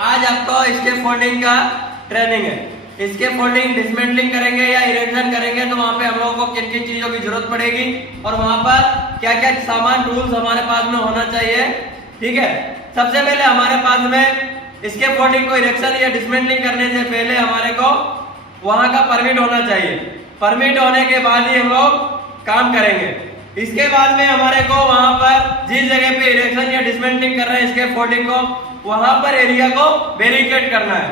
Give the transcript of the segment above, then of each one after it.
आज आपको escape folding का ट्रेनिंग है। स्केप फोल्डिंग डिसमेंटलिंग करेंगे या इरेक्शन करेंगे तो वहां पे हम लोगों को किन किन चीजों की जरूरत पड़ेगी और वहां पर क्या क्या सामान टूल्स हमारे पास में होना चाहिए। ठीक है, सबसे पहले हमारे पास में स्केप फोल्डिंग को इरेक्शन या डिसमेंटलिंग करने से पहले हमारे को वहां का परमिट होना चाहिए। परमिट होने के बाद ही हम लोग काम करेंगे। इसके बाद में हमारे को वहां पर जिस जगह पे इरेक्शन या डिसमेंटलिंग कर रहे हैं स्केप फोल्डिंग को, वहां पर एरिया को बैरिकेड करना है।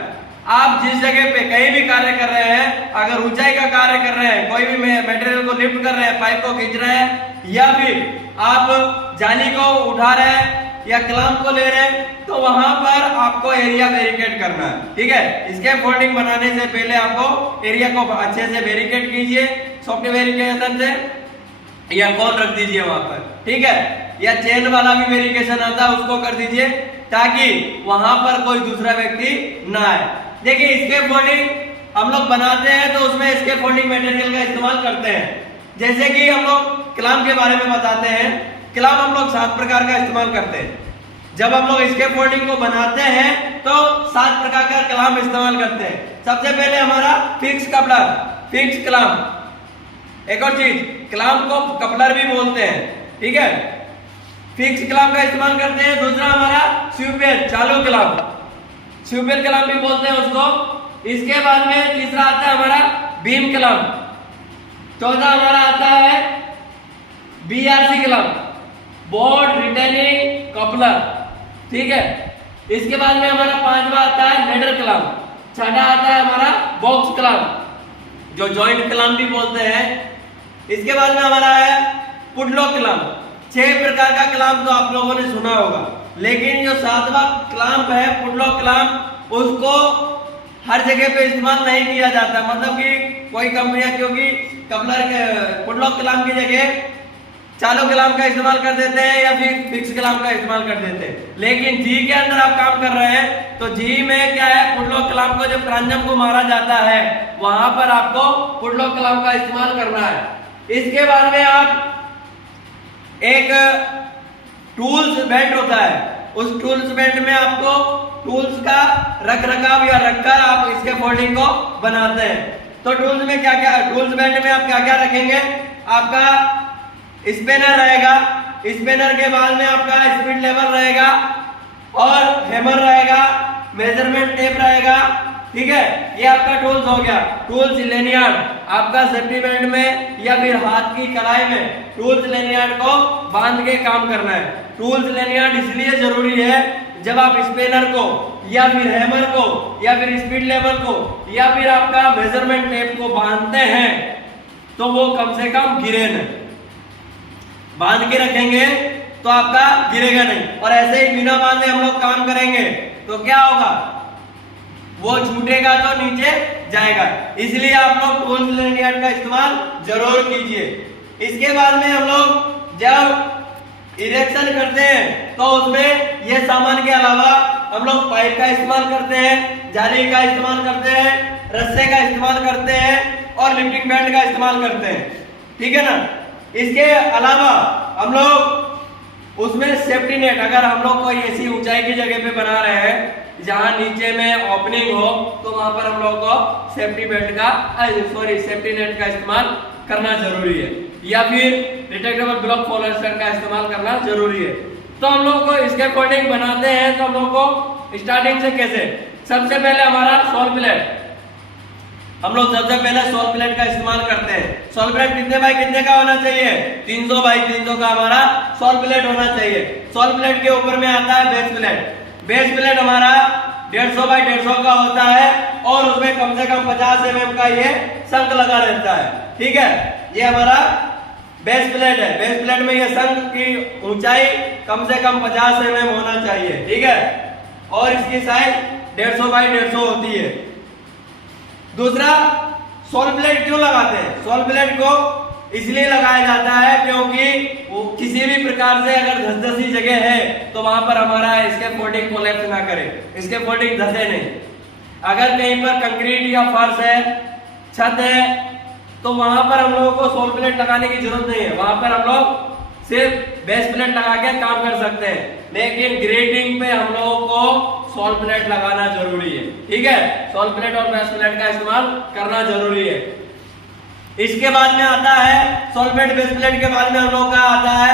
आप जिस जगह पे कहीं भी कार्य कर रहे हैं, अगर ऊंचाई का कार्य कर रहे हैं, कोई भी मटेरियल को लिफ्ट कर रहे हैं, पाइप को खींच रहे हैं या फिर आप जाली को उठा रहे हैं या क्लैंप को ले रहे हैं, तो वहां पर आपको एरिया बैरिकेड करना है। ठीक है, स्केप फोल्डिंग बनाने से पहले आपको एरिया को अच्छे से बैरिकेड कीजिए, सॉफ्ट वेरिफिकेशन से, या कॉल रख दीजिए वहां पर। ठीक है, या चेन वाला भी वेरिफिकेशन आता है उसको कर दीजिए ताकि वहां पर कोई दूसरा व्यक्ति ना आए। देखिए, स्केप फोल्डिंग हम लोग बनाते हैं तो उसमें स्केप फोल्डिंग मटेरियल का इस्तेमाल करते हैं। जैसे कि हम लोग क्लैंप के बारे में बताते हैं, क्लैंप हम लोग 7 प्रकार का इस्तेमाल करते हैं। जब हम लोग स्केप फोल्डिंग को बनाते हैं तो 7 प्रकार का क्लैंप इस्तेमाल करते हैं। सबसे पहले हमारा फिक्स कपलर, फिक्स क्लैंप। एक और चीज, क्लैंप को कपलर भी बोलते हैं। ठीक है, फिक्स क्लैंप का इस्तेमाल करते हैं। दूसरा हमारा स्वीपेल, चालू क्लैंप, स्वीपेल क्लैंप भी बोलते हैं उसको। इसके बाद में तीसरा आता है हमारा बीम क्लैंप। चौथा हमारा आता है BRC clamp, board retaining coupler. ठीक है, इसके बाद में हमारा 5वां आता है लेडर क्लैंप। छठा आता है हमारा बॉक्स क्लैंप, जो जॉइंट क्लैंप भी बोलते हैं। इसके बाद में हमारा है पुडलॉक क्लैंप। 6 प्रकार का क्लैंप तो आप लोगों ने सुना होगा, लेकिन जो 7वां क्लैंप है पुडलॉक क्लैंप, उसको हर जगह पे इस्तेमाल नहीं किया जाता। मतलब कि कोई कंपनियां क्योंकि कपलर के पुडलॉक क्लैंप की जगह चालू क्लैंप का इस्तेमाल कर देते हैं या फिर फिक्स क्लैंप का इस्तेमाल कर देते हैं। लेकिन जी के अंदर आप काम कर रहे हैं तो जी में क्या है, पुडलॉक क्लैंप को जब ट्रांजम को मारा जाता है वहां पर आपको पुडलॉक क्लैंप का इस्तेमाल करना है। इसके बाद में आप एक टूल्स बेल्ट होता है, उस टूल्स बेल्ट में आपको टूल्स का रख रखाव या रखकर आप इसके फोल्डिंग को बनाते हैं। तो टूल्स में क्या क्या, टूल्स बेल्ट में आप क्या क्या रखेंगे, आपका स्पेनर रहेगा, स्पेनर के बाद में आपका स्पीड लेवल रहेगा और हैमर रहेगा, मेजरमेंट टेप रहेगा। ठीक है, ये आपका टूल्स हो गया। टूल्स लेनियार्ड, आपका सेफ्टी बेल्ट में या फिर हाथ की कलाई में टूल्स लेनियार्ड को बांध के काम करना है। टूल्स लेनियार्ड इसलिए जरूरी है, जब आप स्पेनर को या फिर हैमर को या फिर स्पीड लेवल को या फिर आपका मेजरमेंट टेप को बांधते हैं तो वो कम से कम गिरे नहीं। बांध के रखेंगे तो आपका गिरेगा नहीं, और ऐसे ही बिना बांधे हम लोग काम करेंगे तो क्या होगा, वो छूटेगा तो नीचे जाएगा। इसलिए आप लोग टूल्स लेनियार्ड का इस्तेमाल जरूर कीजिए। इसके बाद में हम लोग जब इरेक्शन करते हैं तो उसमें ये सामान के अलावा हम लोग पाइप का इस्तेमाल करते हैं, जाली का इस्तेमाल करते हैं, रस्से का इस्तेमाल करते हैं और लिफ्टिंग बेल्ट का इस्तेमाल करते हैं। ठीक है ना, इसके अलावा हम लोग उसमें सेफ्टी नेट, अगर हम लोग कोई ऐसी ऊंचाई की जगह पे बना रहे हैं जहां नीचे में ओपनिंग हो तो वहां पर हम लोग को सेफ्टी बेल्ट का सेफ्टी नेट का इस्तेमाल करना जरूरी है, या फिर रिट्रैक्टेबल ब्लॉक पॉलिएस्टर का इस्तेमाल करना जरूरी है। तो हम लोग को स्केप फोल्डिंग बनाते हैं तो हम लोग को स्टार्टिंग से कैसे, सबसे पहले हमारा सोल प्लेट, हम लोग सबसे पहले सोल प्लेट का इस्तेमाल करते हैं। सोल प्लेट कितने बाई कितने का होना चाहिए, 300 बाई 300 का हमारा सोल प्लेट होना चाहिए। सोल प्लेट के ऊपर में आता है बेस प्लेट। बेस प्लेट हमारा 150 बाई 150 का होता है और उसमें कम से कम 50 mm का ये शंख लगा रहता है। ठीक है, ये हमारा बेस प्लेट है। बेस प्लेट में ये शंख की ऊंचाई कम से कम 50 mm होना चाहिए। ठीक है, और इसकी साइज 150 बाई 150 होती है। दूसरा, सोल प्लेट क्यों लगाते हैं, सोल प्लेट को इसलिए लगाया जाता है क्योंकि वो किसी भी प्रकार से अगर धसधसी जगह है तो वहां पर हमारा स्केप फोल्डिंग कोलैप्स ना करे, स्केप फोल्डिंग धसे नहीं। अगर कहीं पर कंक्रीट या फर्श है, छत है, तो वहां पर हम लोगों को सोल प्लेट लगाने की जरूरत नहीं है। वहां पर हम लोग सिर्फ बेस प्लेट लगा के काम कर सकते हैं, लेकिन ग्रेटिंग पे हम लोगों को सॉल्ट प्लेट लगाना जरूरी है। ठीक है, सॉल्ट प्लेट और बेस प्लेट का इस्तेमाल करना जरूरी है। इसके बाद में आता है सॉल्ट प्लेट बेस प्लेट के बाद में हम लोग का आता है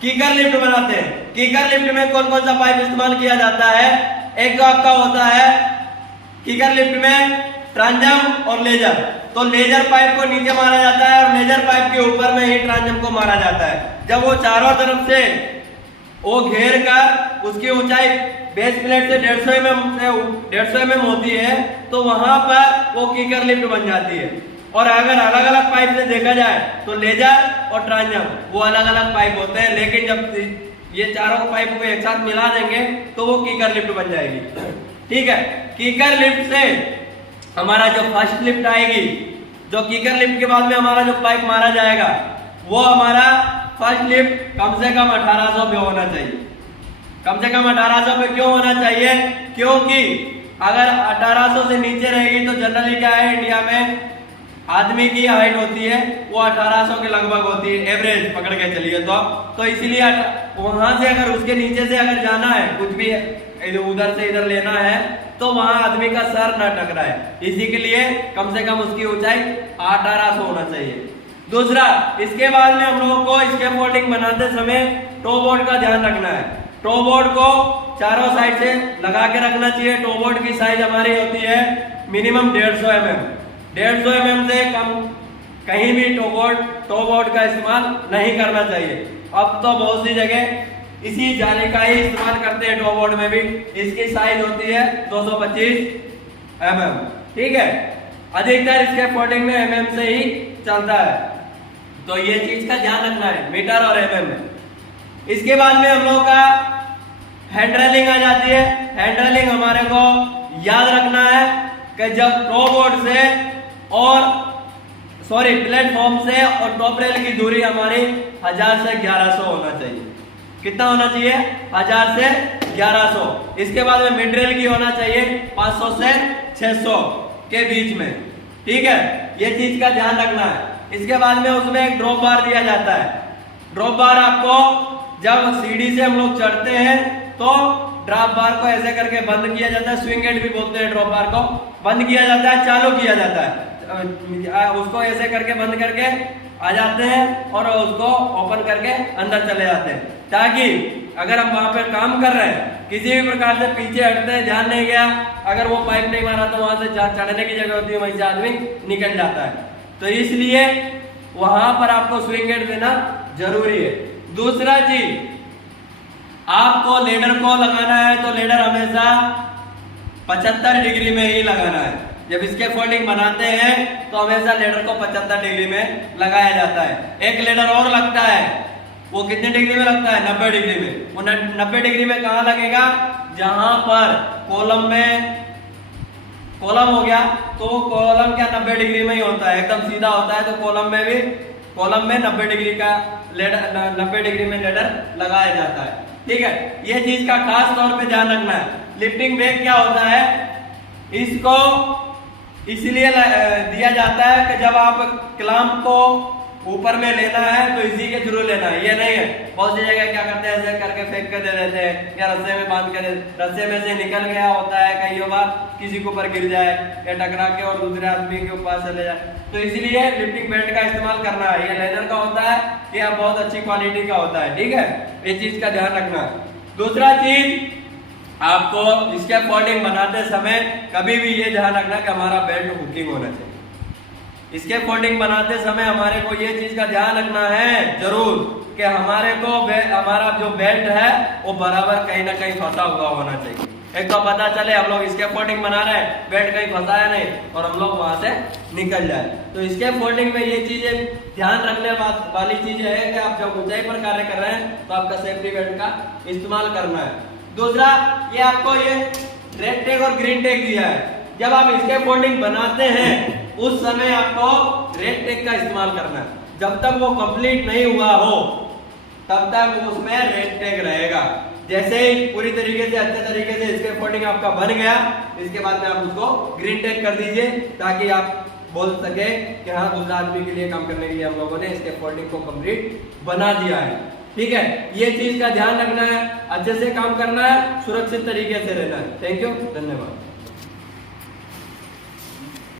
कीकर लिफ्ट बनाते हैं। कीकर लिफ्ट में कौन कौन सा पाइप इस्तेमाल किया जाता है? एक तो आपका होता है कीकर लिफ्ट में ट्रांजम और लेजर। तो लेजर पाइप को नीचे मारा जाता है और लेजर पाइप के ऊपर में ही ट्रांजम को मारा जाता है। जब वो चारों तरफ से वो घेर कर उसकी ऊंचाई बेस प्लेट से 150 mm होती है, तो वहां पर वो कीकर लिफ्ट बन जाती है। और अगर अलग अलग पाइप से देखा जाए तो लेजर और ट्रांजम वो अलग अलग पाइप होते हैं, लेकिन जब ये चारों पाइप को एक साथ मिला देंगे तो वो कीकर लिफ्ट बन जाएगी। ठीक है, कीकर लिफ्ट से हमारा जो फर्स्ट लिफ्ट आएगी, जो कीकर लिफ्ट के बाद में हमारा जो पाइप मारा जाएगा, वो हमारा फर्स्ट लिफ्ट कम से कम 1800 पे होना चाहिए। कम से कम 1800 पे क्यों होना चाहिए? क्योंकि अगर 1800 से नीचे रहेगी तो जनरली क्या है, इंडिया में आदमी की हाइट होती है वो 1800 के लगभग होती है, एवरेज पकड़ के चलिए तो इसीलिए वहां से अगर उसके नीचे से अगर जाना है, कुछ भी उधर से इधर लेना है, तो वहां आदमी का सर न टकराए, इसी के लिए कम से कम उसकी ऊंचाई 1800 होना चाहिए। दूसरा, इसके बाद में हम लोगों को स्कैफोल्डिंग बनाते समय टो बोर्ड का ध्यान रखना है। टो बोर्ड को चारों साइड से लगा के रखना चाहिए। टो बोर्ड की साइज हमारी होती है मिनिमम 150 mm। 150 mm से कम कहीं भी टो बोर्ड का इस्तेमाल नहीं करना चाहिए। अब तो बहुत सी जगह इसी जाली का ही इस्तेमाल करते हैं। टो बोर्ड में भी इसकी साइज होती है 225 mm। ठीक है, अधिकतर इसके फोल्डिंग में mm से ही चलता है, तो ये चीज का ध्यान रखना है, मीटर और mm में। इसके बाद में हम लोग का हैंड रेलिंग आ जाती है। हैंड रेलिंग हमारे को याद रखना है कि जब टो बोर्ड से प्लेटफॉर्म से और टॉप रेल की दूरी हमारी 1000 से 1100 होना चाहिए। कितना होना चाहिए? 1000 से 1100। इसके बाद में मिड रेल की होना चाहिए 500 से 600 के बीच में। ठीक है, ये चीज का ध्यान रखना है। इसके बाद में उसमें एक ड्रॉप बार दिया जाता है। ड्रॉप बार आपको जब सीढ़ी से हम लोग चढ़ते हैं तो ड्रॉप बार को ऐसे करके बंद किया जाता है, स्विंग गेट भी बोलते हैं। ड्रॉप बार को बंद किया जाता है, चालू किया जाता है, उसको ऐसे करके बंद करके आ जाते हैं और उसको ओपन करके अंदर चले जाते हैं, ताकि अगर हम वहां पर काम कर रहे हैं, किसी भी प्रकार से पीछे हटते हैं, ध्यान नहीं गया, अगर वो पाइप नहीं मारा तो वहां से चढ़ने की जगह होती है, वहीं से आदमी निकल जाता है। तो इसलिए वहां पर आपको स्विंग गेट देना जरूरी है। दूसरा चीज, आपको लेडर को लगाना है तो लेडर हमेशा 75 डिग्री में ही लगाना है। जब इसके फोल्डिंग बनाते हैं तो हमेशा लेडर को 75 डिग्री में लगाया जाता है। एक लेडर और लगता है, वो कितने डिग्री में लगता है? 90 डिग्री में। वो 90 डिग्री में कहाँ लगेगा? जहां पर कॉलम हो गया, तो वो कॉलम क्या 90 डिग्री में ही होता है, एकदम सीधा होता है, तो कॉलम में 90 डिग्री का लेडर, 90 डिग्री में लेडर लगाया जाता है। ठीक है, ये चीज का खास तौर पे ध्यान रखना है। लिफ्टिंग ब्रेक क्या होता है? इसको इसलिए दिया जाता है कि जब आप क्लैंप को ऊपर में लेना है तो इसी के थ्रू लेना है, ये नहीं है। बहुत सी जगह क्या करते हैं, ऐसे करके फेंक कर दे देते हैं या रस्से में बांध कर, रस्से में से निकल गया होता है, कई बार किसी के ऊपर गिर जाए या टकरा के और दूसरे आदमी के ऊपर चले जाए। तो इसीलिए लिफ्टिंग बेल्ट का इस्तेमाल करना है। ये लेदर का होता है, ये बहुत अच्छी क्वालिटी का होता है। ठीक है, ये चीज का ध्यान रखना है। दूसरा चीज, आपको इसके फोल्डिंग बनाते समय कभी भी ये ध्यान रखना कि हमारा बेल्ट हुकिंग होना चाहिए। इसके फोल्डिंग बनाते समय हमारे को ये चीज का ध्यान रखना है जरूर कि हमारा जो बेल्ट है वो बराबर कहीं ना कहीं फंसा हुआ होना चाहिए। एक तो पता चले हम लोग इसके फोल्डिंग बना रहे हैं, बेल्ट कहीं फंसा है नहीं, और हम लोग वहां से निकल जाए। तो इसके फोल्डिंग में ये चीजें ध्यान रखने वाली चीज है कि आप जब ऊंचाई पर कार्य कर रहे हैं तो आपका सेफ्टी बेल्ट का इस्तेमाल करना है। दूसरा, ये आपको ये रेड टैग और ग्रीन टैग दिया है। जब आप इसके फोल्डिंग बनाते हैं उस समय आपको रेड टैग का इस्तेमाल करना है। जब तक वो कंप्लीट नहीं हुआ हो तब तक उसमें रेड टैग रहेगा। जैसे ही पूरी तरीके से अच्छे तरीके से इसके फोल्डिंग आपका बन गया, इसके बाद में आप उसको ग्रीन टैग कर दीजिए, ताकि आप बोल सके कि हाँ दूसरा आदमी के लिए काम करने के लिए हम लोगों ने इसके फोल्डिंग को कंप्लीट बना दिया है। ठीक है, ये चीज का ध्यान रखना है, अच्छे से काम करना है, सुरक्षित तरीके से रहना है। थैंक यू, धन्यवाद।